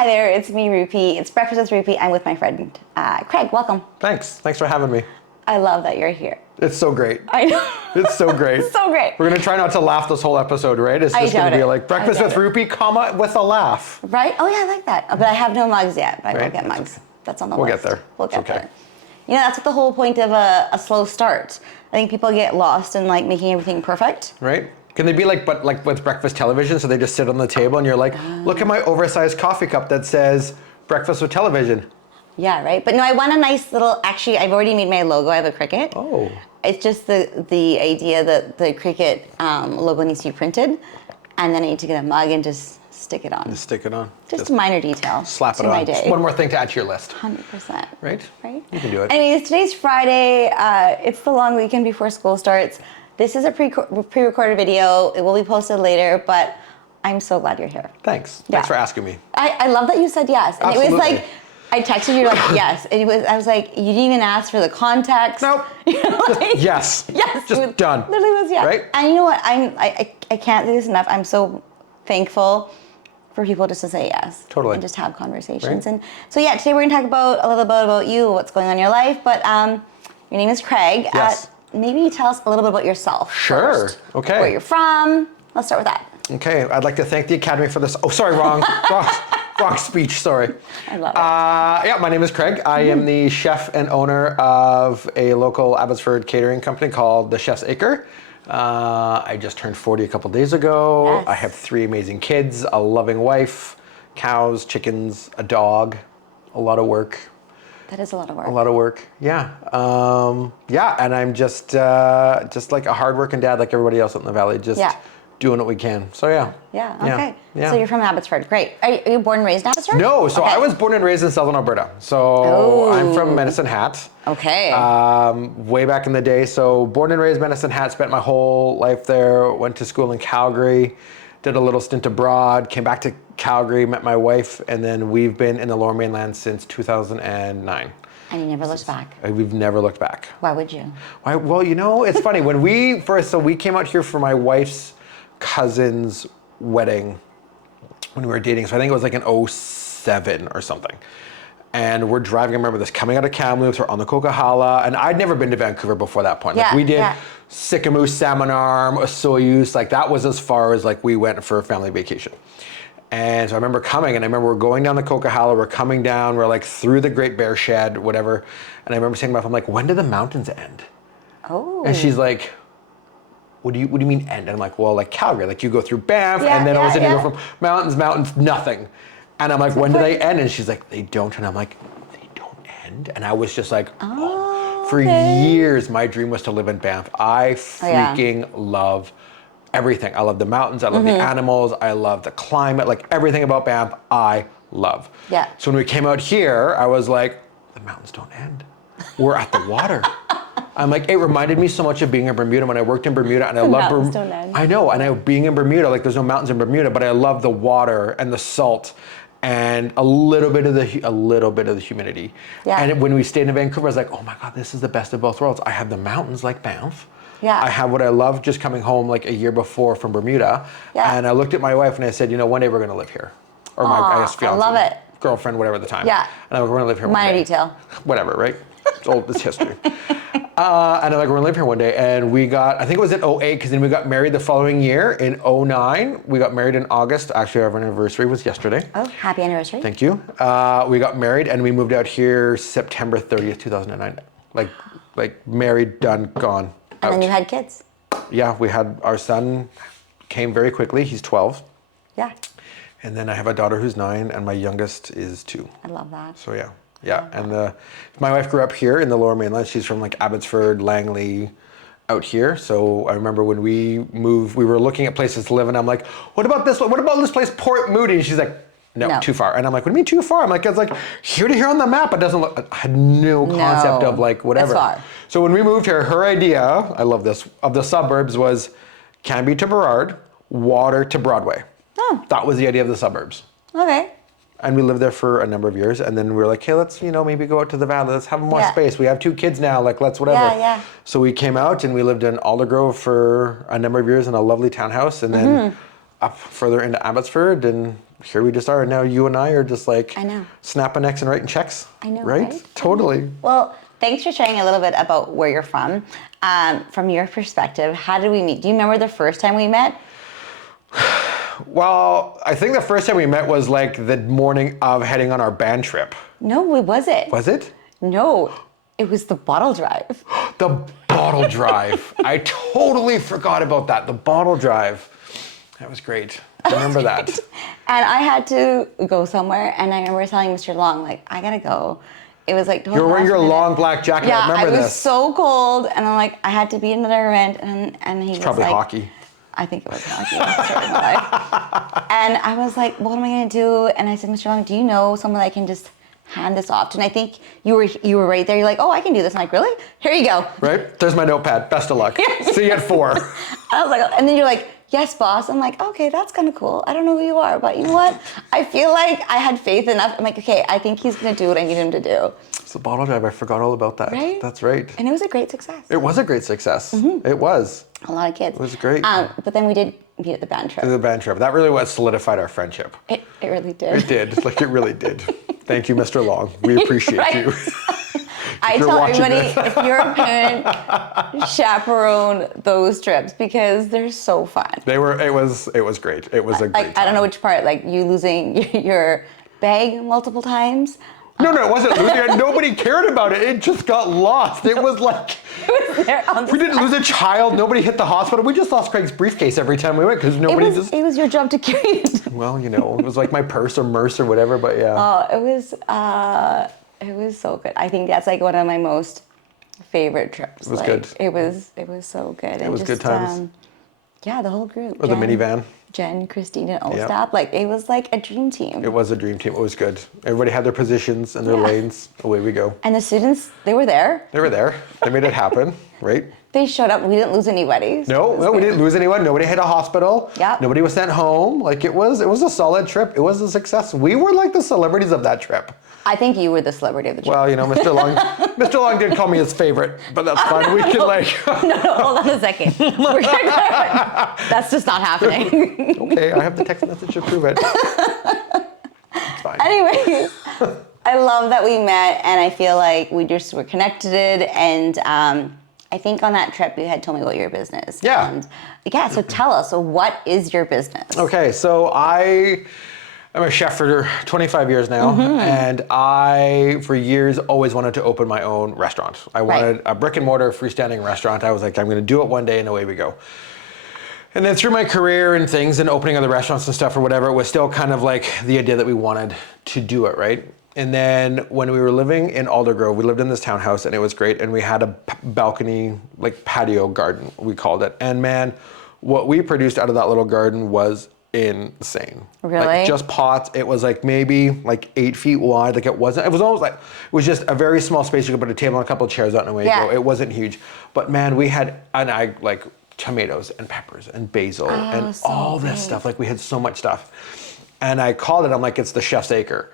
Hi there, it's me, Rupi. It's Breakfast with Rupi. I'm with my friend, Craig. Welcome. Thanks for having me. I love that you're here. It's so great. I know. It's so great. It's so great. We're gonna try not to laugh this whole episode, right? It's just gonna be like Breakfast with Rupi, comma, with a laugh. Right? Oh yeah, I like that. But I have no mugs yet, but I will get mugs. Okay. That's on the We'll list. get there. We'll get there. You know, that's what the whole point of a slow start. I think people get lost in like making everything perfect. Right? Can they be like with breakfast television, so they just sit on the table and you're like, look at my oversized coffee cup that says Breakfast with Television. Yeah, right. But no, I want a nice little, actually, I've already made my logo. I have a cricket. Oh. It's just the idea that the cricket logo needs to be printed, and then I need to get a mug and just stick it on. Just stick it on. Just a minor detail. Slap it to on. my day. Just one more thing to add to your list. 100%. Right? Right? You can do it. Anyways, today's Friday. It's the long weekend before school starts. This is a pre-recorded video. It will be posted later, but I'm so glad you're here. Thanks. Yeah. Thanks for asking me. I love that you said yes. And Absolutely. it was like, I texted you like, yes. And I was like, you didn't even ask for the context. Nope. Like, Yes. Yes. Just done. Literally was yes. Right? And you know what? I can't say this enough. I'm so thankful for people just to say yes. Totally. And just have conversations. Right? And so yeah, today we're gonna talk about a little bit about you, what's going on in your life. But your name is Craig. Yes. Maybe tell us a little bit about yourself. Sure. First. Okay. Where you're from. Let's start with that. Okay, I'd like to thank the Academy for this. Oh, sorry, wrong speech, sorry. I love it. Yeah, my name is Craig. I am the chef and owner of a local Abbotsford catering company called the Chef's Acre. I just turned 40 a couple days ago. Yes. I have 3 amazing kids, a loving wife, cows, chickens, a dog, a lot of work. That is a lot of work. A lot of work, yeah. Yeah, and I'm just like a hardworking dad like everybody else out in the valley, just doing what we can. So yeah. Yeah, okay. Yeah. So you're from Abbotsford, great. Are you born and raised in Abbotsford? No, so Okay. I was born and raised in Southern Alberta. So I'm from Medicine Hat. Okay. Way back in the day. So born and raised Medicine Hat, spent my whole life there, went to school in Calgary, did a little stint abroad, came back to Calgary, met my wife, and then we've been in the Lower Mainland since 2009. And you never looked back? We've never looked back. Why would you? Why? Well, you know, it's funny. When we came out here for my wife's cousin's wedding when we were dating. So I think it was like in 2007 or something. And we're driving, I remember this, coming out of Kamloops, we're on the Coquihalla, and I'd never been to Vancouver before that point. Like we did Sicamous, Salmon Arm, Osoyoos, like that was as far as like we went for a family vacation. And so I remember coming, and I remember we're going down the Coquihalla, we're coming down, we're like through the Great Bear Shed, whatever. And I remember saying to my wife, I'm like, when do the mountains end? Oh. And she's like, what do you mean end? And I'm like, well, like Calgary, like you go through Banff, and then all of a sudden you go from mountains, nothing. And I'm like, when do they end? And she's like, they don't. And I'm like, they don't end? And I was just like, for years, my dream was to live in Banff. I freaking love everything. I love the mountains, I love the animals, I love the climate, like everything about Banff, I love. Yeah. So when we came out here, I was like, the mountains don't end. We're at the water. I'm like, it reminded me so much of being in Bermuda when I worked in Bermuda, and I love Bermuda. I know, and being in Bermuda, like there's no mountains in Bermuda, but I love the water and the salt and a little bit of the humidity. Yeah. And when we stayed in Vancouver, I was like, oh my God, this is the best of both worlds. I have the mountains like Banff. Yeah. I have what I love just coming home like a year before from Bermuda. Yeah. And I looked at my wife and I said, you know, one day we're going to live here. Or I guess fiance. I love it. Girlfriend, whatever at the time. Yeah. And I'm like, we're going to live here one day. Minor detail. Whatever, right? It's old, it's history. And I'm like, we're gonna live here one day. And we got, I think it was in 2008, because then we got married the following year in 2009. We got married in August. Actually, our anniversary was yesterday. Oh, happy anniversary. Thank you. We got married and we moved out here September 30th, 2009. Like married, done, gone. And then you had kids. Yeah, we had, our son came very quickly. He's 12. Yeah. And then I have a daughter who's 9 and my youngest is 2. I love that. So yeah. Yeah, and my wife grew up here in the Lower Mainland. She's from like Abbotsford, Langley, out here. So I remember when we moved, we were looking at places to live, and I'm like, what about this one? What about this place, Port Moody? And she's like, no, too far. And I'm like, what do you mean too far? I'm like, it's like here to here on the map. It doesn't look, I had no concept of like whatever. That's far. So when we moved here, her idea, I love this, of the suburbs was Canby to Burrard, Water to Broadway. Oh. That was the idea of the suburbs. Okay. And we lived there for a number of years, and then we were like, hey, let's, maybe go out to the valley. Let's have more space. We have 2 kids now. Like, let's whatever. Yeah. So we came out, and we lived in Aldergrove for a number of years in a lovely townhouse, and then up further into Abbotsford, and here we just are. Now you and I are just like I know. snapping necks and writing checks. I know, right? right? Totally. Well, thanks for sharing a little bit about where you're from. From your perspective, how did we meet? Do you remember the first time we met? Well, I think the first time we met was like the morning of heading on our band trip. No, it wasn't. Was it? No, it was the bottle drive. The bottle drive. I totally forgot about that. The bottle drive. That was great. I remember that. And I had to go somewhere, and I remember telling Mr. Long, like, I gotta go. It was like, You were wearing your long black jacket. Yeah, I remember was this. so cold, and I'm like, I had to be in another event, and he was Probably like, hockey. I think it was hockey. And I was like, what am I gonna do? And I said, Mr. Long, do you know someone that I can just hand this off to? And I think you were right there. You're like, oh, I can do this. I'm like, really? Here you go. Right? There's my notepad. Best of luck. See you at 4. I was like, and then you're like, yes, boss. I'm like, okay, that's kind of cool. I don't know who you are, but you know what? I feel like I had faith enough. I'm like, okay, I think he's gonna do what I need him to do. It's the bottle drive. I forgot all about that. Right? That's right. And it was a great success. It was a great success. It was. A lot of kids. It was great. But then we did meet at the band trip. The band trip. That really what solidified our friendship. It really did. It did. Like, it really did. Thank you, Mr. Long. We appreciate Right. you. I you're tell watching everybody, this. if you're a parent, chaperone those trips because they're so fun. It was great. It was a great Like, I don't know which part, like you losing your bag multiple times. No, it wasn't losing. Nobody cared about it. It just got lost. It was like, It was there on the we didn't lose a child. Nobody hit the hospital. We just lost Craig's briefcase every time we went because nobody just. It was your job to carry it. Well, it was like my purse or Merce or whatever, but yeah. It was so good. I think that's like one of my most favorite trips. It was like, good. It was so good. It was good times. Yeah, the whole group. Or the minivan. Jen, Christine, and Ostap. Yep. Like, it was like a dream team. It was a dream team. It was good. Everybody had their positions and their lanes. Away we go. And the students, they were there. They were there. They made it happen, right? They showed up. We didn't lose anybody. No, we didn't lose anyone. Nobody hit a hospital. Yeah. Nobody was sent home. Like, it was a solid trip. It was a success. We were like the celebrities of that trip. I think you were the celebrity of the trip. Well, Mr. Long did call me his favorite, but that's fine. We can like. No, hold on a second. That's just not happening. Okay, I have the text message to prove it. It's fine. Anyways, I love that we met, and I feel like we just were connected. And I think on that trip you had told me about your business. Yeah. And so tell us. So what is your business? Okay, so I'm a chef for 25 years now, and I, for years, always wanted to open my own restaurant. I wanted a brick and mortar freestanding restaurant. I was like, I'm going to do it one day, and away we go. And then through my career and things and opening other restaurants and stuff or whatever, it was still kind of like the idea that we wanted to do it, right? And then when we were living in Aldergrove, we lived in this townhouse, and it was great, and we had a balcony, like patio garden, we called it. And man, what we produced out of that little garden was insane. Really? Like just pots. It was like maybe like 8 feet wide. Like it was almost like, it was just a very small space. You could put a table and a couple of chairs out and away you go. It wasn't huge. But man, we had, and I like tomatoes and peppers and basil and so all this stuff. Like we had so much stuff. And I called it, I'm like, it's the Chef's Acre.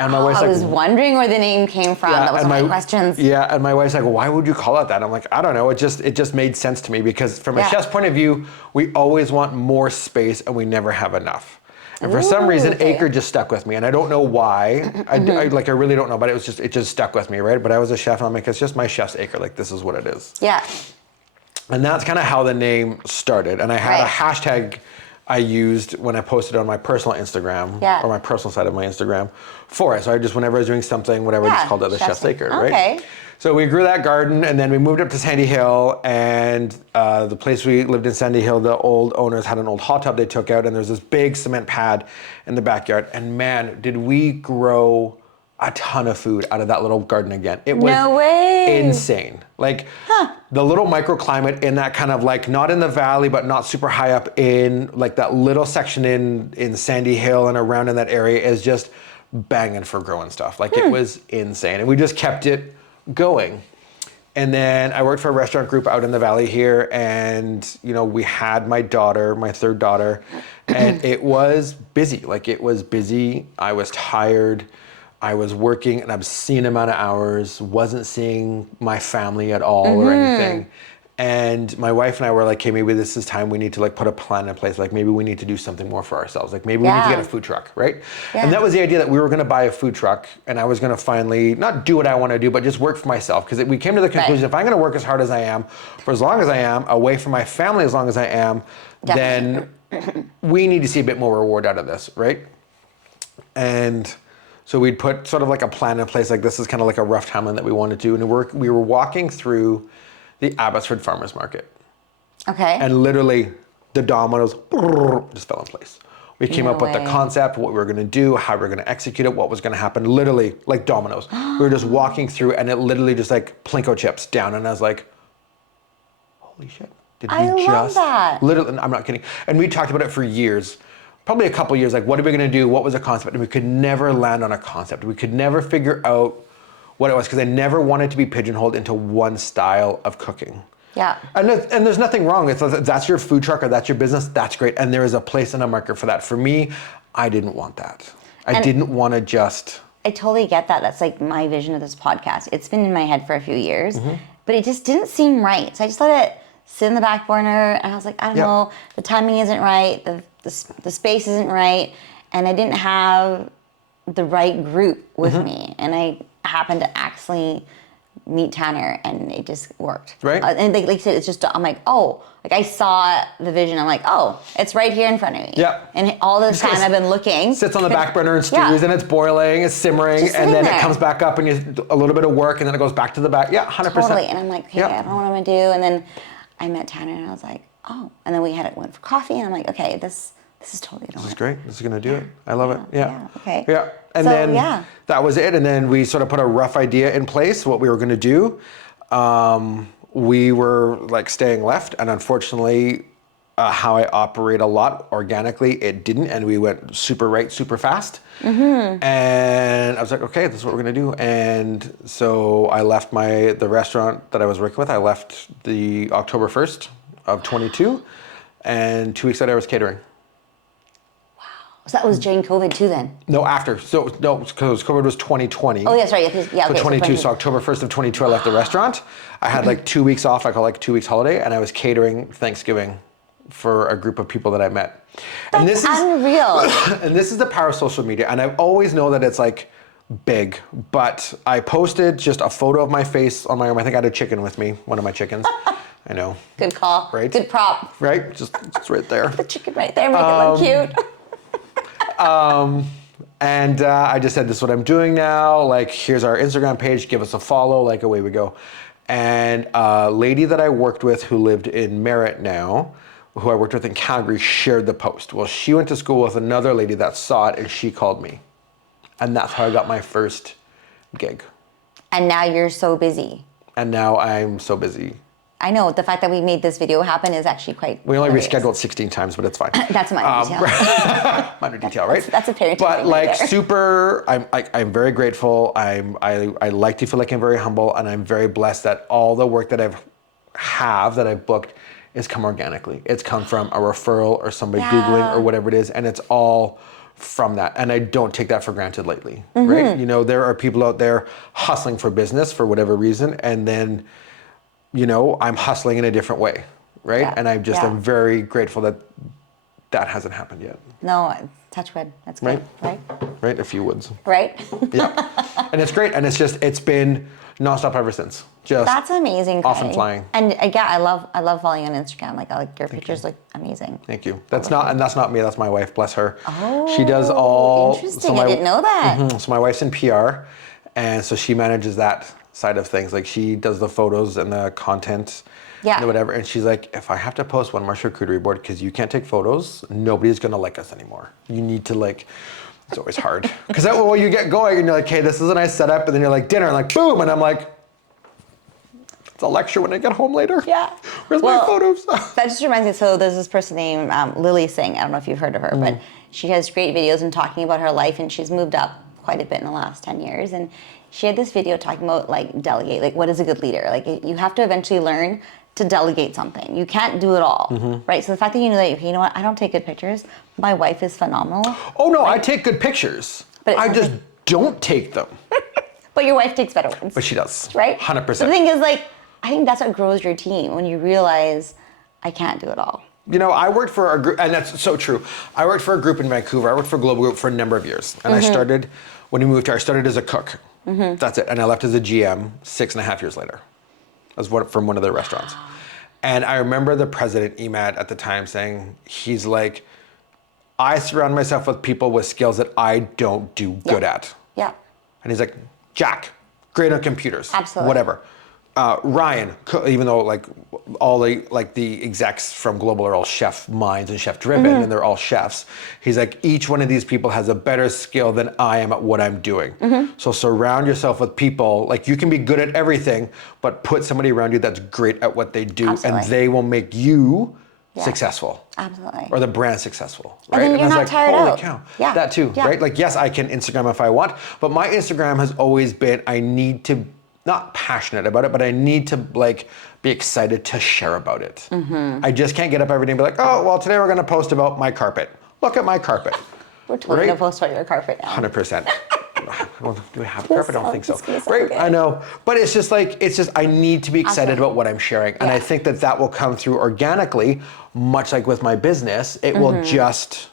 And my wife's I like, was wondering where the name came from. That was one of my questions. Yeah, and my wife's like, well, why would you call it that? I'm like, I don't know. It just made sense to me because from a chef's point of view, we always want more space and we never have enough. And for some reason, Acre just stuck with me, and I don't know why. I really don't know, but it just stuck with me, right? But I was a chef, and I'm like, it's just my Chef's Acre. Like, this is what it is. Yeah. And that's kind of how the name started. And I had a hashtag I used when I posted on my personal Instagram or my personal side of my Instagram for it. So I just, whenever I was doing something, whatever, I just called it the Chef's Acre, right? Okay. So we grew that garden, and then we moved up to Sandy Hill, and the place we lived in Sandy Hill, the old owners had an old hot tub they took out, and there's this big cement pad in the backyard. And man, did we grow a ton of food out of that little garden again. It was insane. Like the little microclimate in that kind of like, not in the valley, but not super high up in like that little section in Sandy Hill and around in that area is just banging for growing stuff. Like it was insane. And we just kept it going. And then I worked for a restaurant group out in the valley here, and we had my daughter, my third daughter, and it was busy. Like it was busy. I was tired. I was working an obscene amount of hours, wasn't seeing my family at all or anything. And my wife and I were like, okay, maybe this is time we need to like put a plan in place. Like maybe we need to do something more for ourselves. Like maybe we need to get a food truck, right? Yeah. And that was the idea, that we were going to buy a food truck, and I was going to finally not do what I want to do, but just work for myself. Because we came to the conclusion, if I'm going to work as hard as I am, for as long as I am, away from my family as long as I am, then we need to see a bit more reward out of this, right? And so we'd put sort of like a plan in place. Like this is kind of like a rough timeline that we wanted to do. And we were walking through the Abbotsford Farmers Market. Okay. And literally the dominoes just fell in place. We came up with the concept, what we were going to do, how we were going to execute it, what was going to happen, literally like dominoes. We were just walking through, and it literally just like Plinko chips down. And I was like, holy shit. Did we love that. Literally, I'm not kidding. And we talked about it for years, probably a couple years, like what are we going to do? What was the concept? And we could never land on a concept. We could never figure out what it was, because I never wanted to be pigeonholed into one style of cooking. Yeah. And there's nothing wrong. If that's your food truck or that's your business, that's great. And there is a place and a market for that. For me, I didn't want that. I didn't want to just... I totally get that. That's like my vision of this podcast. It's been in my head for a few years, but it just didn't seem right. So I just let it sit in the back burner, and I was like, I don't know, the timing isn't right, the space isn't right, and I didn't have the right group with me. And I happened to accidentally meet Tanner, and it just worked. Right. And like you said, it's just, I'm like, oh, like I saw the vision. I'm like, oh, it's right here in front of me. Yeah. And all this time I've been looking. Sits on the back burner and stews, and it's boiling, it's simmering, and then it comes back up, and you do a little bit of work, and then it goes back to the back. Yeah, 100%. Totally. And I'm like, okay, I don't know what I'm gonna do. And then I met Tanner, and I was like, oh. And then we went for coffee, and I'm like, okay, this is totally gonna work. This is great. This is gonna do it. I love it. Yeah. Okay. Yeah. And so, then that was it. And then we sort of put a rough idea in place, what we were gonna do. We were like staying left, and unfortunately, how I operate a lot organically, it didn't, and we went super right, super fast. And I was like, okay, this is what we're gonna do. And so I left the restaurant that I was working with. I left the October 1st of 22, and 2 weeks later I was catering. So that was during COVID too then? No, after. So, no, because COVID was 2020. Oh, yeah, sorry. Yeah, so okay. 22, so October 1st of 22, I left the restaurant. I had like 2 weeks off, I call it like 2 weeks holiday, and I was catering Thanksgiving for a group of people that I met. That's and this is unreal. And this is the power of social media. And I always know that it's like big, but I posted just a photo of my face on my arm. I think I had a chicken with me, one of my chickens. I know. Good call. Right? Good prop. Right? Just right there. The chicken right there, make it look cute. And I just said, this is what I'm doing now. Like, here's our Instagram page. Give us a follow. Like, away we go. And a lady that I worked with who lived in Merritt now, who I worked with in Calgary, shared the post. Well, she went to school with another lady that saw it, and she called me. And that's how I got my first gig. And now you're so busy. And now I'm so busy. I know. The fact that we made this video happen is actually quite We only hilarious. rescheduled 16 times, but it's fine. That's minor detail. Minor detail, right? That's a parenting But thing like right there. super, I'm very grateful. I like to feel like I'm very humble, and I'm very blessed that all the work that I've booked has come organically. It's come from a referral or somebody Googling or whatever it is, and it's all from that. And I don't take that for granted lately, right? You know, there are people out there hustling for business for whatever reason, and then, you know, I'm hustling in a different way, right? Yeah. And I'm very grateful that that hasn't happened yet. No, touch wood. That's good, right? Right, a few woods. Right? Yeah, and it's great, and it's been nonstop ever since. Just That's amazing. off and Craig. flying. And I love following you on Instagram. Like your pictures look amazing. Thank you. That's not me. That's my wife. Bless her. Oh, she does all. interesting. I didn't know that. So my wife's in PR, and so she manages that side of things. Like she does the photos and the content. Yeah. And whatever. And she's like, if I have to post one more charcuterie board because you can't take photos, nobody's gonna like us anymore. You need to like. It's always hard because you get going and you're like, hey, this is a nice setup, and then you're like dinner, and like boom, and I'm like, it's a lecture when I get home later. Yeah. Where's my photos? That just reminds me. So there's this person named Lily Singh. I don't know if you've heard of her, but she has great videos and talking about her life, and she's moved up quite a bit in the last 10 years. And she had this video talking about like delegate, like what is a good leader? Like you have to eventually learn to delegate something. You can't do it all, right? So the fact that you know that, okay, you know what, I don't take good pictures. My wife is phenomenal. Oh no, I take good pictures. But I just don't take them. But your wife takes better ones. But she does. Right? 100%. The thing is like, I think that's what grows your team when you realize I can't do it all. You know, I worked for a group, and that's so true. I worked for a group in Vancouver. I worked for a global group for a number of years. And I started, when we moved here, I started as a cook. That's it. And I left as a GM 6.5 years later. From one of their restaurants. And I remember the president, Emad, at the time saying, he's like, I surround myself with people with skills that I don't do good at. Yeah. And he's like, Jack, great on computers. Absolutely. Whatever. Ryan, even though like all the execs from Global are all chef minds and chef driven and they're all chefs. He's like, each one of these people has a better skill than I am at what I'm doing. So surround yourself with people, like you can be good at everything, but put somebody around you that's great at what they do. Absolutely. And they will make you successful. Absolutely. Or the brand successful, right? And then you're not like, tired holy out. cow. Yeah. That too, Yeah. right? Like, yes, I can Instagram if I want, but my Instagram has always been, I need to, not passionate about it, but I need to like be excited to share about it. I just can't get up every day and be like, oh, well, today we're gonna post about my carpet. Look at my carpet. We're totally gonna post about your carpet now. 100%. Well, do we have a carpet? I don't think so. Right? I know. But it's just I need to be excited about what I'm sharing. And I think that will come through organically, much like with my business. It will just,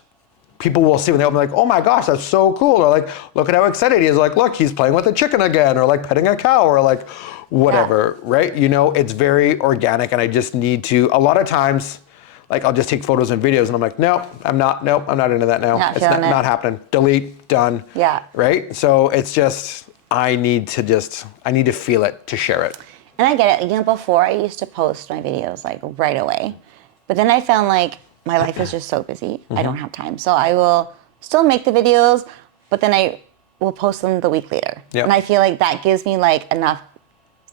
people will see when they open, like, oh my gosh, that's so cool. Or like, look at how excited he is. Like, look, he's playing with a chicken again, or like petting a cow, or like whatever, right? You know, it's very organic, and I just need to, a lot of times, like I'll just take photos and videos and I'm like, nope, I'm not into that now. It's not happening. Delete, done. Yeah. Right? So it's just, I need to feel it to share it. And I get it. You know, before I used to post my videos like right away, but then I found like my life is just so busy. I don't have time. So I will still make the videos, but then I will post them the week later. Yep. And I feel like that gives me like enough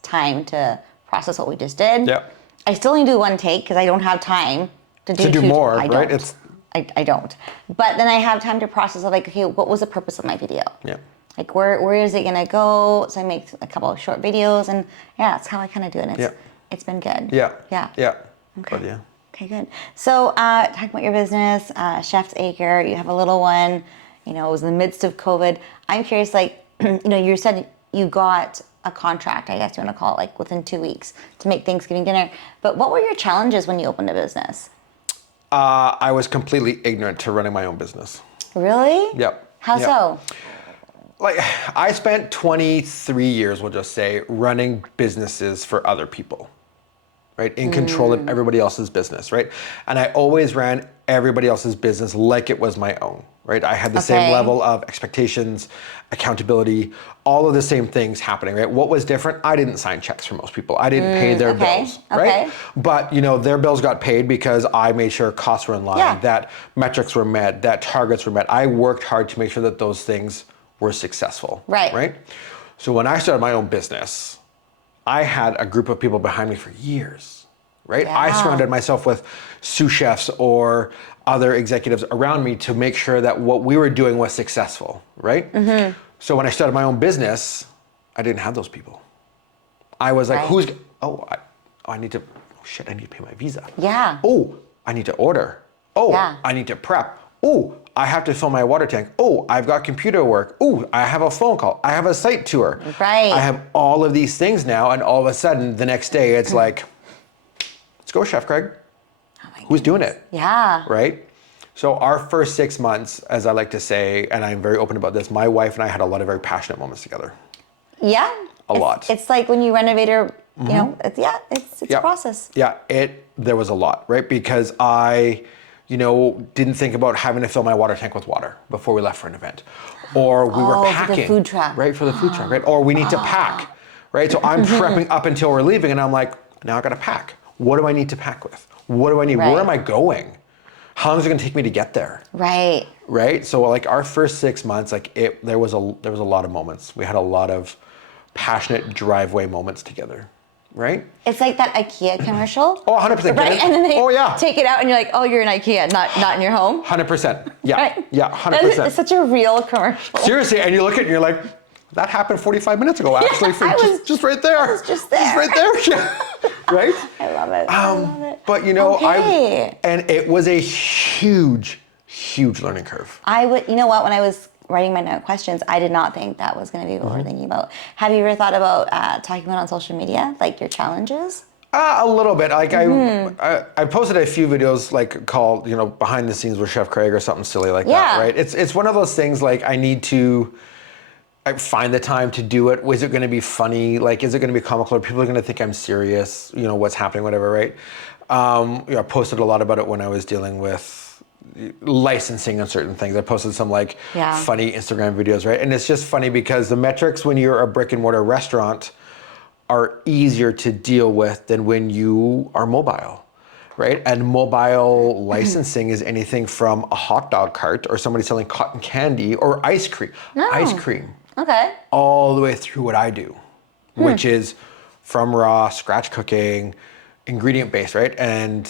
time to process what we just did. Yep. I still only do one take because I don't have time to do more, I right? don't. I don't. But then I have time to process of like, okay, what was the purpose of my video? Yeah. Like where is it gonna go? So I make a couple of short videos, and that's how I kind of do it. And it's been good. Yeah. Yeah. Yeah. Okay. But yeah. Okay, good. So talking about your business, Chef's Acre, you have a little one. You know, it was in the midst of COVID. I'm curious, like, you know, you said you got a contract, I guess you want to call it, like within 2 weeks to make Thanksgiving dinner. But what were your challenges when you opened a business? I was completely ignorant to running my own business. Really? Yep. How so? Like, I spent 23 years, we'll just say, running businesses for other people, right? In control of everybody else's business, right? And I always ran everybody else's business like it was my own, right? I had the same level of expectations, accountability, all of the same things happening, right? What was different? I didn't sign checks for most people. I didn't pay their bills, right? But, you know, their bills got paid because I made sure costs were in line, that metrics were met, that targets were met. I worked hard to make sure that those things were successful, right? So when I started my own business, I had a group of people behind me for years, right? I surrounded myself with sous chefs or other executives around me to make sure that what we were doing was successful, right? So when I started my own business, I didn't have those people. I was like, I need to pay my visa. Yeah. Oh, I need to order. Oh, I need to prep. Oh, I have to fill my water tank. Oh, I've got computer work. Oh, I have a phone call. I have a site tour. Right. I have all of these things now, and all of a sudden, the next day, it's like, let's go, Chef Craig. Who's doing it? Yeah. Right? So our first 6 months, as I like to say, and I'm very open about this, my wife and I had a lot of very passionate moments together. Yeah. A lot. It's like when you renovate you know, it's a process. Yeah, there was a lot, right? Because I, you know, didn't think about having to fill my water tank with water before we left for an event. Or we were packing. For the food truck. Right, for the food truck, right? Or we need to pack, right? So I'm prepping up until we're leaving, and I'm like, now I gotta pack. What do I need to pack with? What do I need? Where am I going? How long is it gonna take me to get there? Right. Right? So like our first 6 months, like there was a lot of moments. We had a lot of passionate driveway moments together. Right? It's like that IKEA commercial. Oh, 100%. Right? And then they yeah. take it out and you're like, oh, you're in IKEA, not in your home. 100%. Yeah. Right? Yeah, 100%. It's such a real commercial. Seriously, and you look at it and you're like, that happened 45 minutes ago, actually. Just right there. I was just there. Just right there. Yeah. Right? I love it. I love it. But you know, Okay. and it was a huge learning curve. You know what, when I was writing my note questions, I did not think that was going to be what we're thinking about. Have you ever thought about talking about it on social media, like your challenges? A little bit. Like I posted a few videos like called, behind the scenes with Chef Craig or something silly like that, right? It's one of those things like I need to find the time to do it. Is it going to be funny? Like, is it going to be comical? Or people are going to think I'm serious? What's happening, whatever, right? I posted a lot about it when I was dealing with licensing on certain things. I posted some funny Instagram videos, right? And it's just funny because the metrics when you're a brick and mortar restaurant are easier to deal with than when you are mobile, right? And mobile licensing is anything from a hot dog cart or somebody selling cotton candy or ice cream. Ice cream. Okay. All the way through what I do, which is from raw, scratch cooking, ingredient based, right? And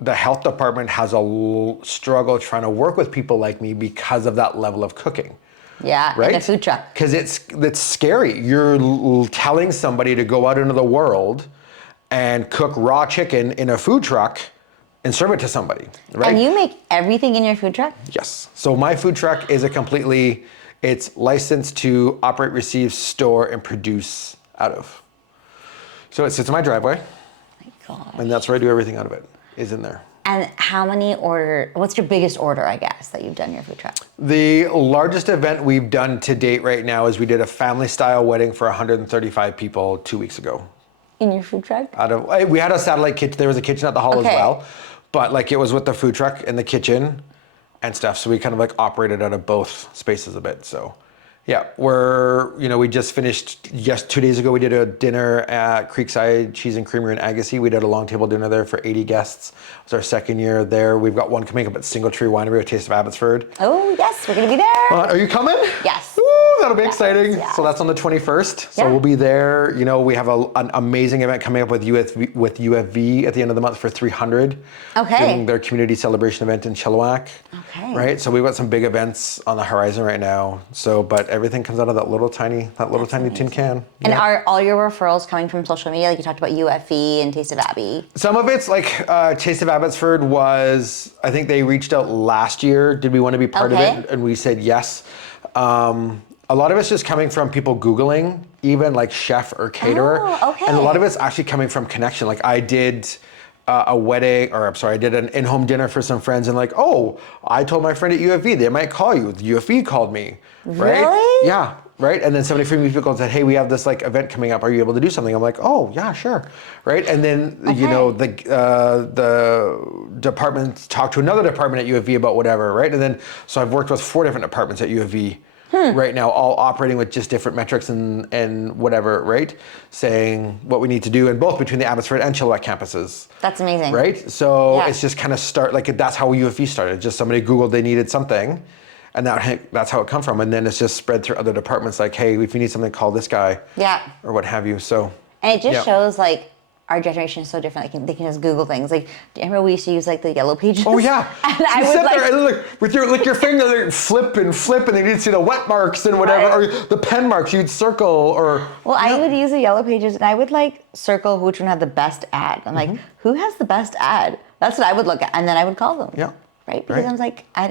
the health department has a struggle trying to work with people like me because of that level of cooking. Yeah, right? In a food truck. Because it's scary. You're telling somebody to go out into the world and cook raw chicken in a food truck and serve it to somebody, right? And you make everything in your food truck? Yes. So my food truck is it's licensed to operate, receive, store, and produce out of. So it sits in my driveway. Oh my God. And that's where I do everything out of it, is in there. And what's your biggest order, I guess, that you've done in your food truck? The largest event we've done to date right now is we did a family style wedding for 135 people 2 weeks ago. In your food truck? We had a satellite kitchen. There was a kitchen at the hall as well, but it was with the food truck in the kitchen and stuff. So we kind of operated out of both spaces a bit. So yeah, we just finished 2 days ago. We did a dinner at Creekside Cheese and Creamery in Agassiz. We did a long table dinner there for 80 guests. It was our second year there. We've got one coming up at Single Tree Winery, a Taste of Abbotsford. Oh yes, we're gonna be there. Are you coming? Yes. Woo, that'll be exciting. Yes. So that's on the 21st. So we'll be there. We have an amazing event coming up with UFV at the end of the month for 300. Okay. Doing their community celebration event in Chilliwack. Okay. Right. So we've got some big events on the horizon right now. But everything comes out of that little tiny tin can. And are all your referrals coming from social media? Like you talked about UFE and Taste of Abbey. Some of it's Taste of Abbotsford was, I think they reached out last year. Did we want to be part of it? And we said yes. A lot of it's just coming from people Googling, even chef or caterer. Oh, okay. And a lot of it's actually coming from connection. I did I did an in-home dinner for some friends and I told my friend at UFV, they might call you. The UFV called me, right? Really? Yeah, right? And then somebody from UFV called and said, hey, we have this event coming up. Are you able to do something? I'm like, oh, yeah, sure, right? And then, the department talked to another department at UFV about whatever, right? And then, so I've worked with 4 different departments at UFV. Right now, all operating with just different metrics and whatever, right? Saying what we need to do, and both between the Abbotsford and Chilliwack campuses. That's amazing. Right? So it's just kind of that's how UFE started. Just somebody Googled they needed something, and that's how it come from. And then it's just spread through other departments hey, if you need something, call this guy. Yeah. Or what have you. So. And it just shows our generation is so different. They can just Google things. Do you remember we used to use the yellow pages? Oh yeah. And I would there and with your finger flip, and then you'd see the wet marks and whatever, or the pen marks you'd circle or. Well, I would use the yellow pages and I would circle which one had the best ad. I'm who has the best ad? That's what I would look at, and then I would call them. Yeah. Right. Because I was I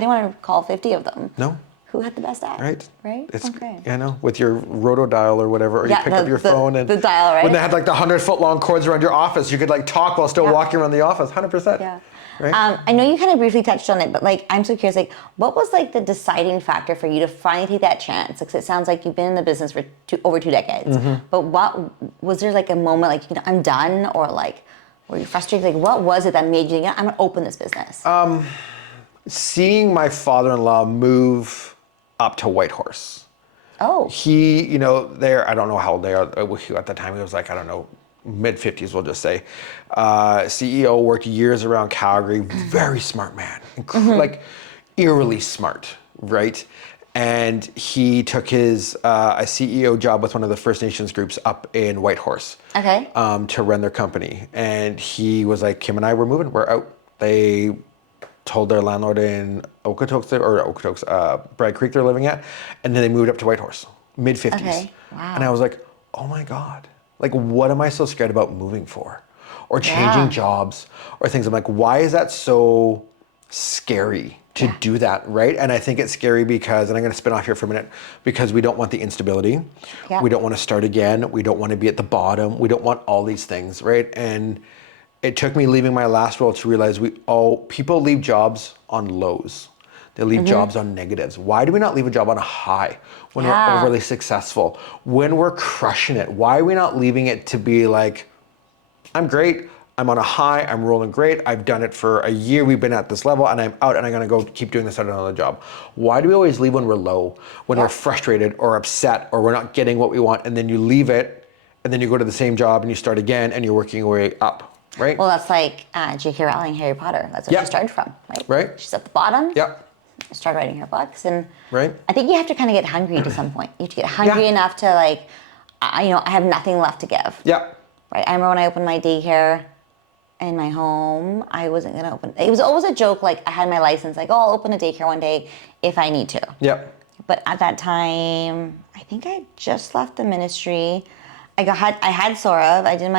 didn't want to call 50 of them. No. Who had the best ad? Right? It's, okay. I know, with your roto dial or whatever, or you pick up your phone and the dial, right? When they had the 100-foot long cords around your office, you could talk while still walking around the office, 100%. Yeah. Right? I know you kind of briefly touched on it, but I'm so curious, what was the deciding factor for you to finally take that chance? It sounds like you've been in the business for over 2 decades, but what was there a moment I'm done, or were you frustrated? What was it that made you I'm gonna open this business? Seeing my father-in-law move up to Whitehorse. Oh. He, I don't know how old they are. At the time, he was I don't know, mid-50s, we'll just say. CEO, worked years around Calgary. Very smart man. Eerily smart, right? And he took his a CEO job with one of the First Nations groups up in Whitehorse. Okay. To run their company. And he was Kim and I, we're moving. We're out. They told their landlord in Bragg Creek they're living at, and then they moved up to Whitehorse, mid-50s. Okay. Wow. And I was oh my God, what am I so scared about moving for? Or changing jobs or things. I'm why is that so scary to do that, right? And I think it's scary because, and I'm going to spin off here for a minute, because we don't want the instability. Yeah. We don't want to start again. We don't want to be at the bottom. We don't want all these things, right? And it took me leaving my last role to realize people leave jobs on lows. They leave jobs on negatives. Why do we not leave a job on a high when we're overly successful? When we're crushing it, why are we not leaving it to be like, I'm great, I'm on a high, I'm rolling great, I've done it for a year, we've been at this level, and I'm out and I'm gonna go keep doing this at another job. Why do we always leave when we're low, when we're frustrated or upset or we're not getting what we want, and then you leave it and then you go to the same job and you start again and you're working your way up, right? Well, that's like J.K. Rowling, Harry Potter. That's what she started from, right? Right. She's at the bottom. Yep. Started writing her books, and Right. I think you have to kind of get hungry to some point. You have to get hungry enough to like, I have nothing left to give. Yep. Right. I remember when I opened my daycare in my home, I wasn't gonna open. It was always a joke. Like I had my license. Like, oh, I'll open a daycare one day if I need to. Yep. But at that time, I think I just left the ministry. I had Sorav. I did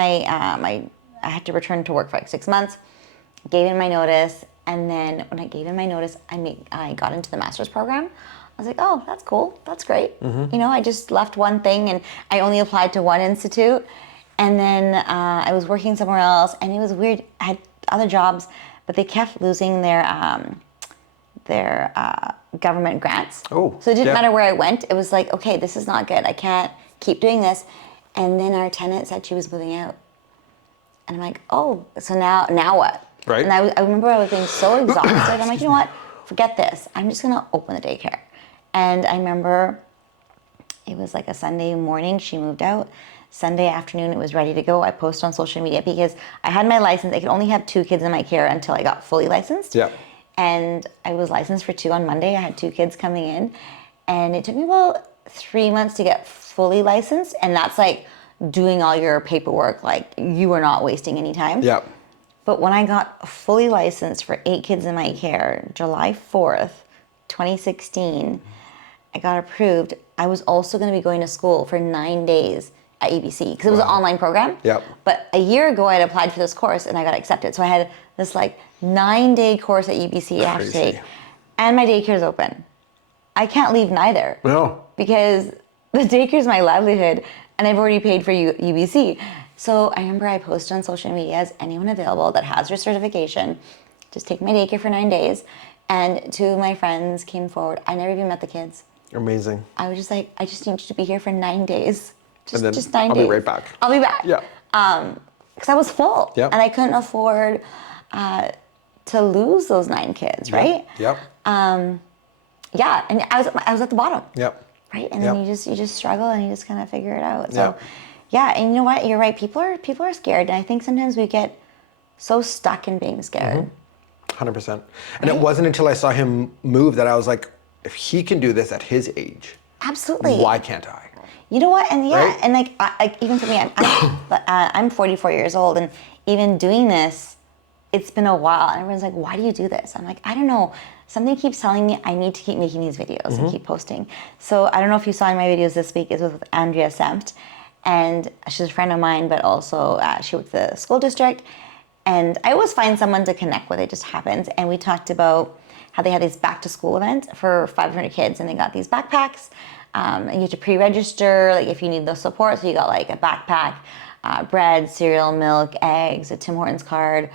I had to return to work for like 6 months. Gave in my notice, and then when I gave in my notice, I got into the master's program. I was like, oh, that's cool. That's great. Mm-hmm. I just left one thing, and I only applied to one institute. And then I was working somewhere else, and it was weird. I had other jobs, but they kept losing their government grants. Oh, so it didn't matter where I went. It was like, okay, this is not good. I can't keep doing this. And then our tenant said she was moving out, and I'm like, oh, so now what? Right. And I remember I was being so exhausted. I'm like, you know what? Forget this. I'm just gonna open the daycare. And I remember it was like a Sunday morning. She moved out. Sunday afternoon, it was ready to go. I posted on social media because I had my license. I could only have 2 kids in my care until I got fully licensed. Yeah. And I was licensed for 2 on Monday. I had 2 kids coming in. And it took me about 3 months to get fully licensed. And that's like doing all your paperwork. Like you were not wasting any time. Yeah. But when I got fully licensed for 8 kids in my care, July 4th, 2016, I got approved. I was also going to be going to school for 9 days at EBC because it was an online program. Yep. But a year ago, I had applied for this course and I got accepted. So I had this like 9-day course at EBC I have to take, and my daycare's open. I can't leave neither. No. Because the daycare's my livelihood, and I've already paid for UBC. So I remember I posted on social media, as anyone available that has your certification, just take my daycare for 9 days. And 2 of my friends came forward. I never even met the kids. Amazing. I was just like, I just need you to be here for 9 days. And then just 9 I'll days. be right back. I'll be back. Yeah. Because I was full. Yep. And I couldn't afford to lose those 9 kids, right? Yep. Yeah, and I was at the bottom. Yep. Right? And then you just struggle and you just kind of figure it out. So Yep. yeah, and you know what? You're right. People are scared. And I think sometimes we get so stuck in being scared. 100%. And it wasn't until I saw him move that I was like, if he can do this at his age, Absolutely. why can't I? You know what? And yeah, Right? and like even for me, I'm 44 years old, and even doing this, it's been a while. And everyone's like, "Why do you do this?" I'm like, I don't know. Something keeps telling me I need to keep making these videos and keep posting. So I don't know if you saw in my videos this week is with Andrea Sempt, and she's a friend of mine, but also she works at the school district. And I always find someone to connect with. It just happens. And we talked about how they had this back to school event for 500 kids, and they got these backpacks. And you have to pre-register, like if you need the support. So you got like a backpack, bread, cereal, milk, eggs, a Tim Hortons card,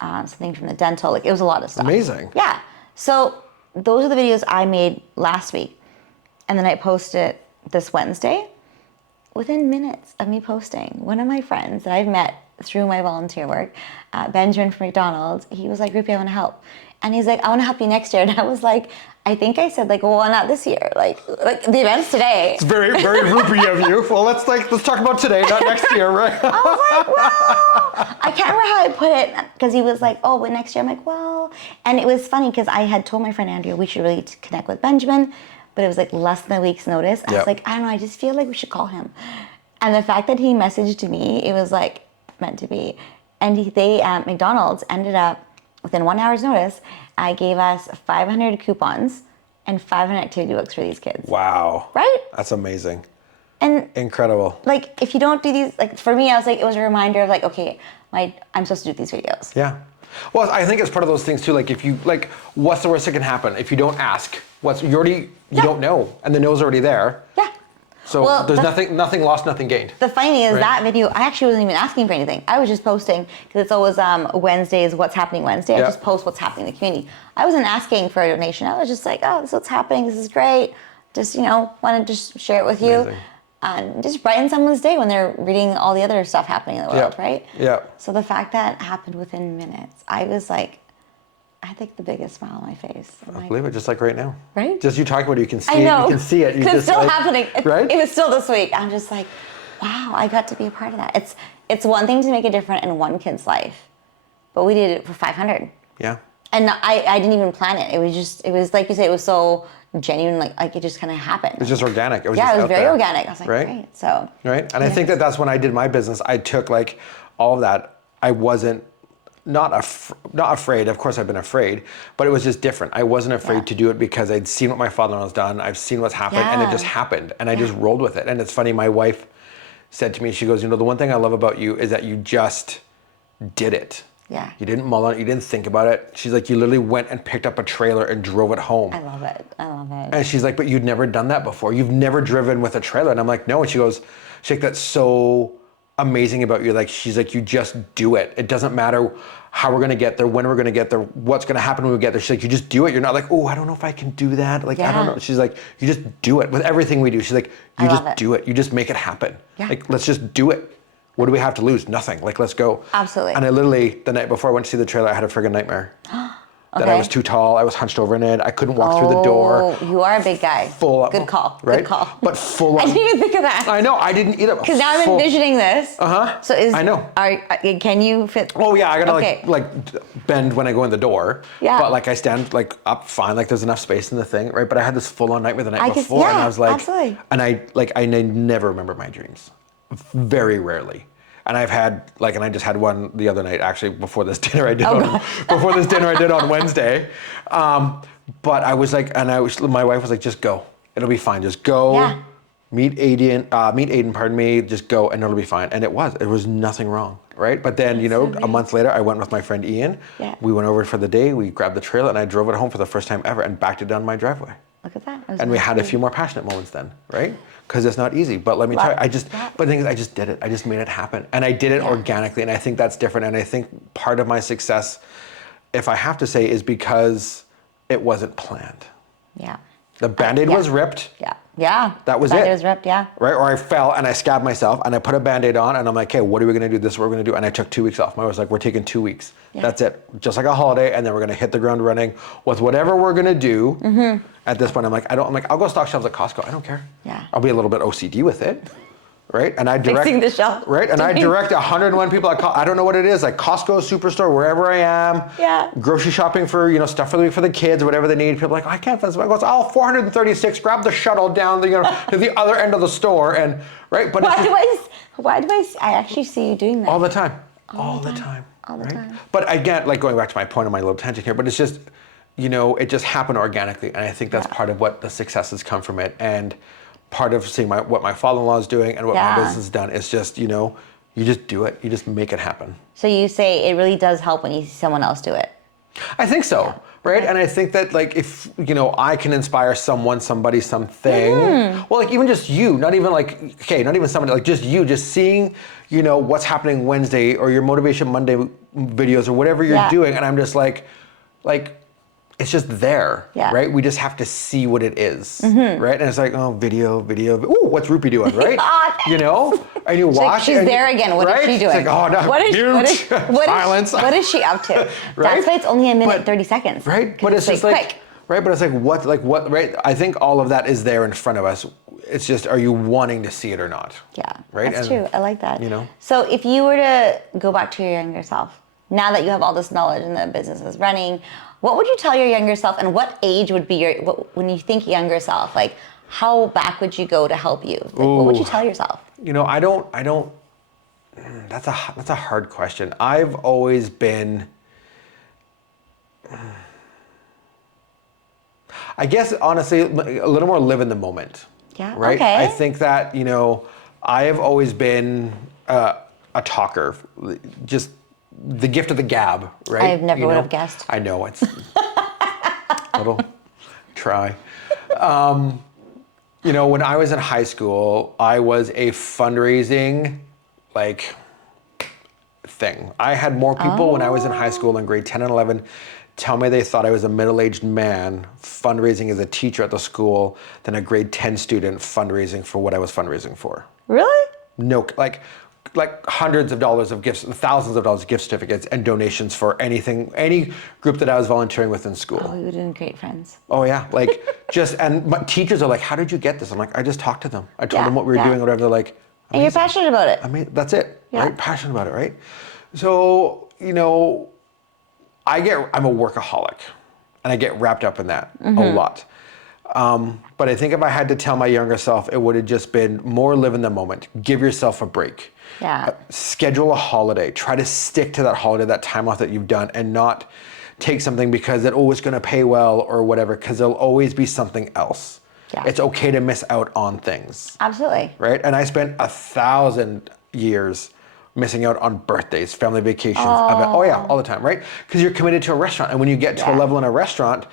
something from the dental. Like it was a lot of stuff. Amazing. Yeah. So those are the videos I made last week, and then I posted this Wednesday. Within minutes of me posting, one of my friends that I've met through my volunteer work, Benjamin from McDonald's, he was like, Rupi, I want to help. And he's like, I want to help you next year. And I was like, I think I said like, well, not this year. Like the event's today. It's very, very Rupi of you. Well, let's talk about today, not next year, right? I was like, well, I can't remember how I put it, because he was like, oh, but next year. I'm like, well, and it was funny because I had told my friend Andrea we should really connect with Benjamin, but it was like less than a week's notice. I was like, I don't know, I just feel like we should call him. And the fact that he messaged me, it was like meant to be. And they McDonald's ended up, within 1 hour's notice, I gave us 500 coupons and 500 activity books for these kids. Wow. Right? That's amazing. And incredible. Like if you don't do these, like for me, I was like, it was a reminder of like, okay, I'm supposed to do these videos. Yeah. Well, I think it's part of those things too. Like if you like, what's the worst that can happen if you don't ask? You don't know, and the no's already there. Yeah. So Well, there's nothing lost, nothing gained. The funny thing is Right. that video, I actually wasn't even asking for anything. I was just posting, because it's always Wednesdays, What's Happening Wednesday. I Yeah. just post what's happening in the community. I wasn't asking for a donation. I was just like, oh, this is what's happening. This is great. Just, want to just share it with you. Amazing. And just brighten someone's day when they're reading all the other stuff happening in the world, right? Yeah. So the fact that happened within minutes, I was like, I think the biggest smile on my face. I believe it, just like right now. Right? Just you talking about it, you can see I know. it. You can see it. It's still happening. Right? It was still this week. I'm just like, wow, I got to be a part of that. It's one thing to make a difference in one kid's life, but we did it for 500. Yeah. And I didn't even plan it. It was like you say, it was so genuine, like it just kind of happened. It was just organic. It was Yeah, just it was out very there. organic. I was like, Right? great. So. Right? And I think that's when I did my business. I took like all of that. I wasn't not afraid. Of course, I've been afraid, but it was just different. I wasn't afraid to do it because I'd seen what my father-in-law's done. I've seen what's happened, and it just happened, and I just rolled with it. And it's funny. My wife said to me, she goes, the one thing I love about you is that you just did it. Yeah. You didn't mull on it. You didn't think about it. She's like, you literally went and picked up a trailer and drove it home. I love it. And she's like, but you'd never done that before. You've never driven with a trailer. And I'm like, no. And she goes, she's like, that's so amazing about you. Like, she's like, you just do it. It doesn't matter how we're going to get there, when we're going to get there, what's going to happen when we get there. She's like, you just do it. You're not like, oh, I don't know if I can do that. Like, I don't know. She's like, you just do it with everything we do. She's like, you just do it. You just make it happen. Yeah. Like, let's just do it. What do we have to lose? Nothing. Like, let's go. Absolutely. And I literally, the night before I went to see the trailer, I had a friggin' nightmare. That I was too tall. I was hunched over in it. I couldn't walk through the door. Oh, you are a big guy. Full up. Good call. Right? Good call. But full up. I didn't even think of that. I know. I didn't either. Because now I'm envisioning this. So I know. Can you fit? Oh yeah, I gotta like bend when I go in the door. Yeah. But like I stand like up fine, like there's enough space in the thing, right? But I had this full on nightmare the night before, and I was like, absolutely. and I never remember my dreams, very rarely. And I've had and I just had one the other night actually before this dinner I did on Wednesday. But I was like, my wife was like, just go, it'll be fine, just go. Yeah. Meet Aiden, pardon me, just go and it'll be fine. And it was nothing wrong, right? But then, a month later, I went with my friend Ian. Yeah. We went over for the day, we grabbed the trailer and I drove it home for the first time ever and backed it down my driveway. Look at that. And we had a few more passionate moments then, right? Because it's not easy. But let me tell you, but the thing is, I just did it. I just made it happen. And I did it organically. And I think that's different. And I think part of my success, if I have to say, is because it wasn't planned. Yeah. The Band-Aid was ripped. Yeah. Yeah. That was Band-Aid it. was ripped, yeah. Right? Or I fell and I scabbed myself and I put a Band-Aid on and I'm like, okay, what are we going to do? This is what we're going to do. And I took 2 weeks off. I was like, we're taking 2 weeks. Yeah. That's it. Just like a holiday. And then we're going to hit the ground running with whatever we're going to do. Mm-hmm. At this point, I'm like, I'll go stock shelves at Costco. I don't care. Yeah. I'll be a little bit OCD with it. Right? And I direct. Fixing the shelf. Right? And I direct 101 people at I don't know what it is, like Costco, Superstore, wherever I am. Yeah. Grocery shopping for, stuff for the kids or whatever they need. People are like, I can't find something. I go, 436, grab the shuttle down to the other end of the store and, right? But why do I actually see you doing that? all the time. All the time. All the time. But again, like going back to my point of my little tangent here, but it's just, it just happened organically. And I think that's part of what the successes come from it. And part of seeing what my father-in-law is doing and what my business has done is just, you just do it. You just make it happen. So you say it really does help when you see someone else do it. I think so. Yeah. Right? Okay. And I think that if, I can inspire someone, somebody, something, well, even just you, not even not even somebody, just you, just seeing, what's happening Wednesday or your Motivation Monday videos or whatever you're doing. And I'm just like, it's just there, right? We just have to see what it is, right? And it's like, oh, video. Ooh, what's Rupi doing, right? And you watch. She's there again. What is she doing? It's like, oh no, silence. What is she up to? Right? That's why it's only a minute and 30 seconds. Right? But it's just quick. Right? But it's what, right? I think all of that is there in front of us. It's just, are you wanting to see it or not? Yeah, right? That's true. I like that. So if you were to go back to your younger self, now that you have all this knowledge and the business is running, what would you tell your younger self, and what age would be when you think younger self, how back would you go to help you? What would you tell yourself? I don't, that's a hard question. I've always been, I guess, honestly, a little more live in the moment. Yeah, right? Okay. I think that, I have always been a talker, just the gift of the gab, right? I never would have guessed. I know, it's a little try. When I was in high school, I was a fundraising, thing. I had more people when I was in high school in grade 10 and 11 tell me they thought I was a middle-aged man fundraising as a teacher at the school than a grade 10 student fundraising for what I was fundraising for. Really? No, like hundreds of dollars of gifts, thousands of dollars of gift certificates and donations for anything, any group that I was volunteering with in school. Oh, we were doing great friends. Oh yeah, and my teachers are like, how did you get this? I'm like, I just talked to them. I told them what we were doing, whatever. They're like, and you're passionate about it. I mean, that's it, right? Passionate about it, right? So, I'm a workaholic and I get wrapped up in that a lot. But I think if I had to tell my younger self, it would have just been more live in the moment. Give yourself a break. Yeah. Schedule a holiday. Try to stick to that holiday, that time off that you've done, and not take something because it's always going to pay well or whatever, because there'll always be something else. Yeah. It's okay to miss out on things. Absolutely. Right? And I spent 1,000 years missing out on birthdays, family vacations, all the time, right? Because you're committed to a restaurant. And when you get to a level in a restaurant,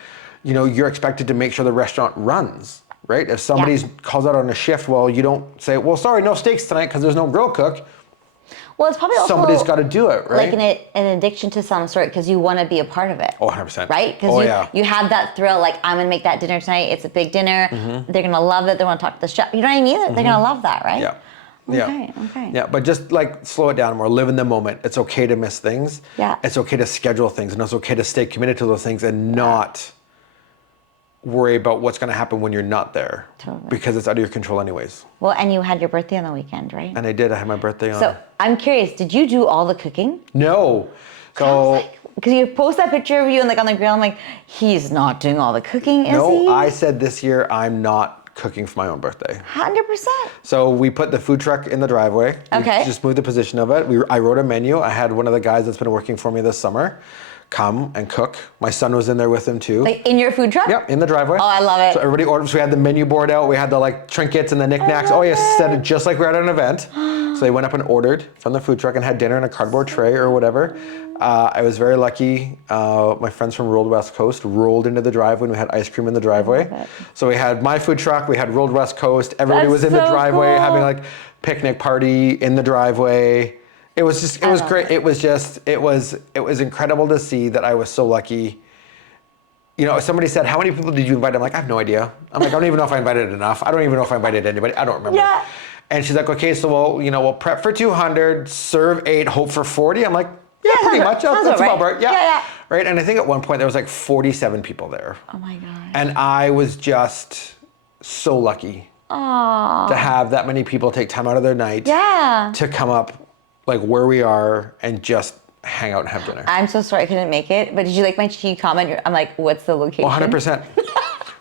you're expected to make sure the restaurant runs, right? If somebody calls out on a shift, well, you don't say, well, sorry, no steaks tonight because there's no grill cook. Well, it's probably also somebody's got to do it, right? Like an addiction to some sort because you want to be a part of it. Oh, 100%. Right? Because you have that thrill, like, I'm going to make that dinner tonight. It's a big dinner. They're going to love it. They want to talk to the chef. You know what I mean? They're going to love that, right? Yeah. Okay. Yeah, but just slow it down more, live in the moment. It's okay to miss things. Yeah. It's okay to schedule things, and it's okay to stay committed to those things and not worry about what's going to happen when you're not there. Totally. Because it's out of your control anyways. Well, and you had your birthday on the weekend, right? And I did. I had my birthday on. So I'm curious, did you do all the cooking? No. So. Because you post that picture of you and on the grill, I'm like, he's not doing all the cooking, is he? No, I said this year I'm not cooking for my own birthday. 100%. So we put the food truck in the driveway. Okay. We just moved the position of it. I wrote a menu. I had one of the guys that's been working for me this summer come and cook. My son was in there with him too. Like in your food truck? Yep, in the driveway. Oh, I love it. So everybody ordered. So we had the menu board out. We had the trinkets and the knickknacks. Set it just like we're at an event. So they went up and ordered from the food truck and had dinner in a cardboard tray or whatever. I was very lucky. My friends from Rolled West Coast rolled into the driveway and we had ice cream in the driveway. So we had my food truck, we had Rolled West Coast. Everybody was in the driveway having picnic party in the driveway. It was great. It was incredible to see that I was so lucky. Somebody said, how many people did you invite? I'm like, I have no idea. I'm like, I don't even know if I invited enough. I don't even know if I invited anybody. I don't remember. Yeah. And she's like, okay, so we'll prep for 200, serve 8, hope for 40. I'm like, yeah, pretty much. That's about right. Yeah. Right. And I think at one point there was 47 people there. Oh my God. And I was just so lucky to have that many people take time out of their night to come up where we are and just hang out and have dinner. I'm so sorry I couldn't make it, but did you like my cheeky comment? I'm like, what's the location? 100%.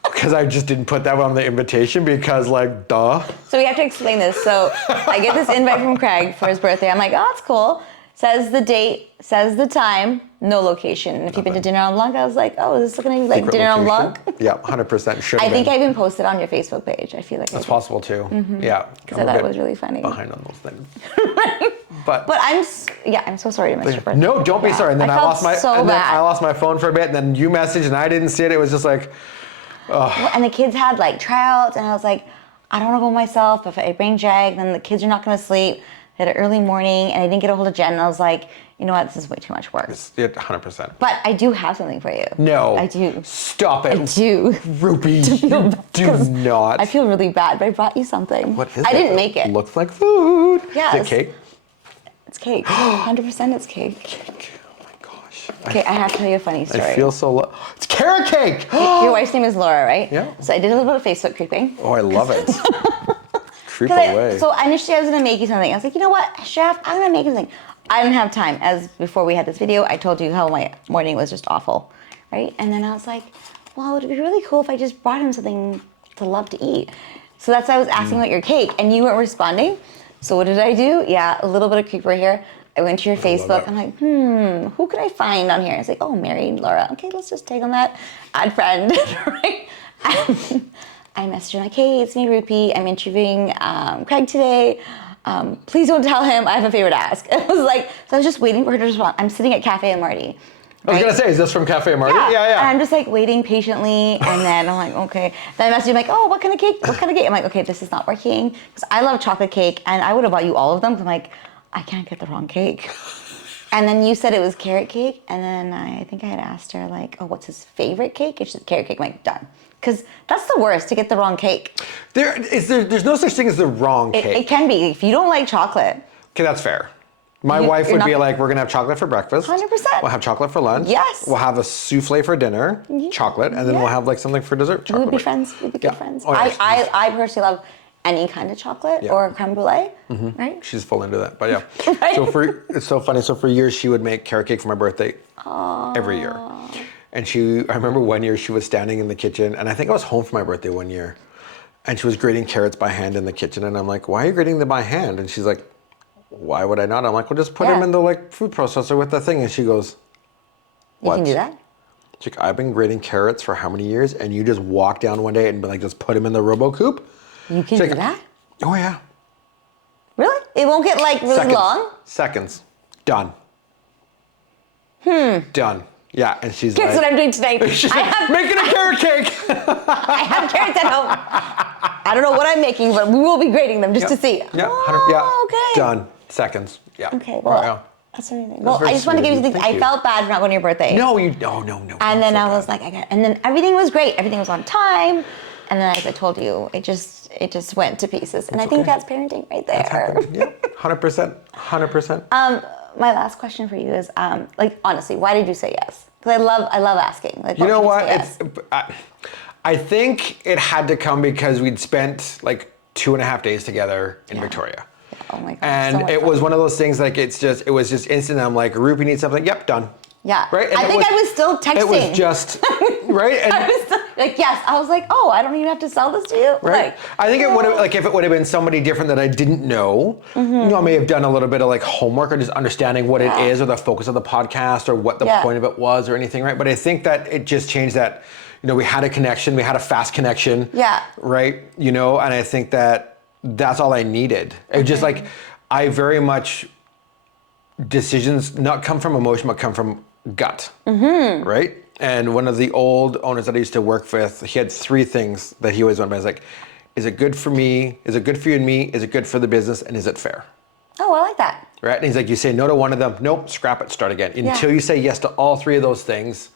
Because I just didn't put that on the invitation because duh. So we have to explain this. So I get this invite from Craig for his birthday. I'm like, oh, that's cool. Says the date, says the time, no location. And if you've been to Dinner on Blanc, I was like, oh, is this going to be Secret Dinner location. on Blanc? Yeah, 100% should I think I even posted on your Facebook page. I feel like that's possible too. Yeah. Because I thought it was really funny. Behind on those things. But I'm so sorry to miss your birthday. No, don't be sorry. And then I lost my so bad. I lost my phone for a bit, and then you messaged and I didn't see it. It was just And the kids had tryouts, and I was like, I don't want to go myself. If I bring Jag, then the kids are not going to sleep. They had an early morning, and I didn't get a hold of Jen, and I was like, you know what, this is way too much work. 100%. But I do have something for you. No. I do. Stop it. I do. Rupi, you do not. I feel really bad, but I brought you something. What is it? I didn't make it. Looks like food. Yeah. Is it cake? It's cake. 100% it's cake. Cake. Oh my gosh. Okay, I have to tell you a funny story. I feel so it's carrot cake! Your wife's name is Laura, right? Yeah. So I did a little bit of Facebook creeping. Oh, I love it. Creep away. So initially I was gonna make you something. I was like, you know what, chef, I'm gonna make you something. I didn't have time. As before we had this video, I told you how my morning was just awful, right? And then I was like, well, it would be really cool if I just brought him something to love to eat. So that's why I was asking about your cake, and you weren't responding. So what did I do? Yeah, a little bit of creeper here. I went to your Facebook. I'm like, who could I find on here? It's like, oh, married Laura. Okay, let's just take on that. Add friend, right? I messaged her like, hey, it's me, Rupi. I'm interviewing Craig today. please don't tell him I have a favor to ask. It was like, so I was just waiting for her to respond. I'm sitting at Cafe and Marty. I was gonna say, is this from Cafe Marty? Yeah. And I'm just like waiting patiently, and then I'm like, okay. Then I message him like, oh, what kind of cake? What kind of cake? I'm like, okay, this is not working because I love chocolate cake, and I would have bought you all of them. I'm like, I can't get the wrong cake. And then you said it was carrot cake, and then I think I had asked her like, oh, what's his favorite cake? And she said carrot cake. I'm like, done. Because that's the worst, to get the wrong cake. There's no such thing as the wrong cake. It can be if you don't like chocolate. Okay, that's fair. My wife would be like, we're gonna have chocolate for breakfast. 100%. We'll have chocolate for lunch. Yes. We'll have a souffle for dinner, chocolate, and then we'll have like something for dessert, chocolate. We would be friends. We'd be good friends. Oh, yeah. I personally love any kind of chocolate or creme brulee, right? She's full into that, but yeah. Right. So it's so funny. So for years, she would make carrot cake for my birthday every year. And I remember one year she was standing in the kitchen, and I think I was home for my birthday one year, and she was grating carrots by hand in the kitchen, and I'm like, why are you grating them by hand? And she's like, why would I not? I'm like, well, just put them in the like food processor with the thing. And she goes, what? You can do that? She's like, I've been grating carrots for how many years? And you just walk down one day and like just put them in the RoboCoupe? You can do that? Oh yeah. Really? It won't get like really long? Seconds. Done. Done. Yeah, and she's Guess what I'm doing tonight? she's making a carrot cake. I have carrots at home. I don't know what I'm making, but we will be grating them just to see. Yeah, okay. Done. Seconds. Yeah. Okay, well, that's amazing. Well, I just want to give you something. I felt bad for not going to your birthday. No. And then I was like, and then everything was great. Everything was on time. And then, as I told you, it just went to pieces. And I think that's parenting right there. Yeah, 100%. 100%. My last question for you is, like, honestly, why did you say yes? Because I love asking. Like, you know what? Yes? I think it had to come because we'd spent like 2.5 days together in Victoria. Yeah. Oh my God. And so it was one of those things like it was just instant. I'm like, Rupi needs something. Yep, done. Yeah. Right. And I think I was still texting. It was just right. And, I was still, like, yes. I was like, oh, I don't even have to sell this to you. Right. Like, I think it would have if it would have been somebody different that I didn't know. You know, I may have done a little bit of like homework or just understanding what it is or the focus of the podcast or what the point of it was or anything. Right. But I think that it just changed that. You know, we had a connection. We had a fast connection. Yeah. Right. You know, and I think that that's all I needed. It just like I very much decisions not come from emotion but come from gut. Right. And one of the old owners that I used to work with, he had 3 things that he always went by. He's like, is it good for me? Is it good for you and me? Is it good for the business? And is it fair? oh, I like that. Right? And he's like, you say no to one of them. Nope, scrap it, start again. Until you say yes to all 3 of those things,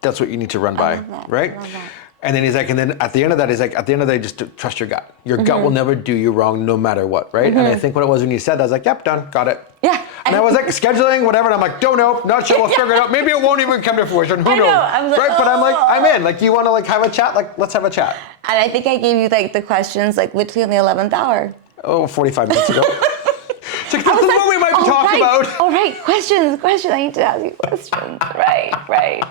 that's what you need to run by. love that. Right? I love that. And then he's like, and then at the end of that, he's like, at the end of the day, just trust your gut. Your gut will never do you wrong no matter what, right? And I think what it was when you said that, I was like, yep, done, got it. Yeah. And I was like, scheduling, whatever, and I'm like, don't know, not sure, we'll figure it out. Maybe it won't even come to fruition, who knows? I was like, right, but I'm like, I'm in. Like, you want to like have a chat? Like, let's have a chat. And I think I gave you like the questions like literally on the 11th hour. Oh, 45 minutes ago. It's like, this is what we might talk about. Oh, right. Questions. I need to ask you questions. Right.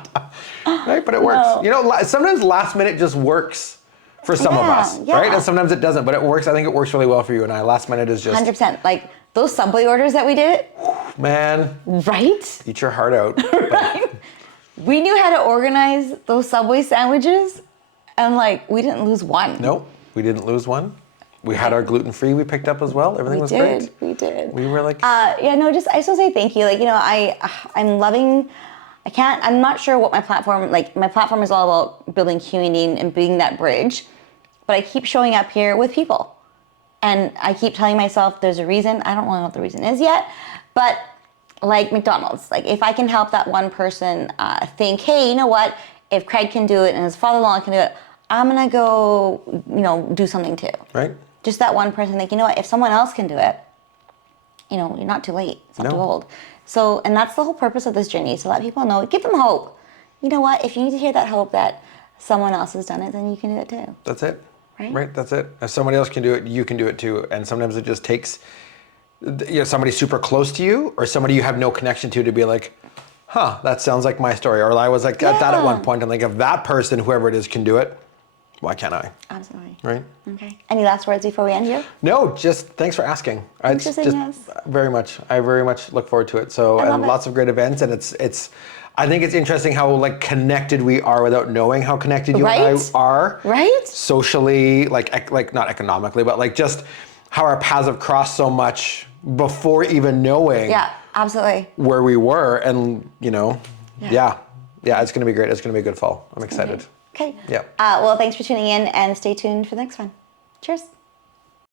Right, but it works. No. You know, sometimes last minute just works for some of us, right? And sometimes it doesn't, but it works. I think it works really well for you and I. Last minute is just 100%. Like those Subway orders that we did. Man. Right? Eat your heart out. Right? We knew how to organize those Subway sandwiches and like we didn't lose one. Nope, we didn't lose one. We had our gluten-free we picked up as well. Everything was great. We did. We were like... I just want to say thank you. Like, you know, I'm loving... I'm not sure what my platform is all about building community and being that bridge, but I keep showing up here with people. And I keep telling myself there's a reason. I don't really know what the reason is yet, but like McDonald's, like if I can help that one person think, hey, you know what? If Craig can do it and his father-in-law can do it, I'm going to go, you know, do something too. Right. Just that one person think, you know what? If someone else can do it, you know, you're not too late. It's not too old. So, and that's the whole purpose of this journey, is to let people know, give them hope. You know what? If you need to hear that hope that someone else has done it, then you can do it too. That's it. Right? That's it. If somebody else can do it, you can do it too. And sometimes it just takes somebody super close to you or somebody you have no connection to be like, huh, that sounds like my story. Or I was like at that at one point. And like, if that person, whoever it is, can do it, why can't I? Absolutely. Right? Okay. Any last words before we end here? No, just thanks for asking. Thanks for saying yes. Very much. I very much look forward to it. So, and lots of great events. And it's, I think it's interesting how like connected we are without knowing how connected you and I are. Right? Socially, like not economically, but like just, how our paths have crossed so much before even knowing Yeah, absolutely. where we were. And, yeah, it's going to be great. It's going to be a good fall. I'm excited. Okay. Yeah. Well, thanks for tuning in and stay tuned for the next one. Cheers.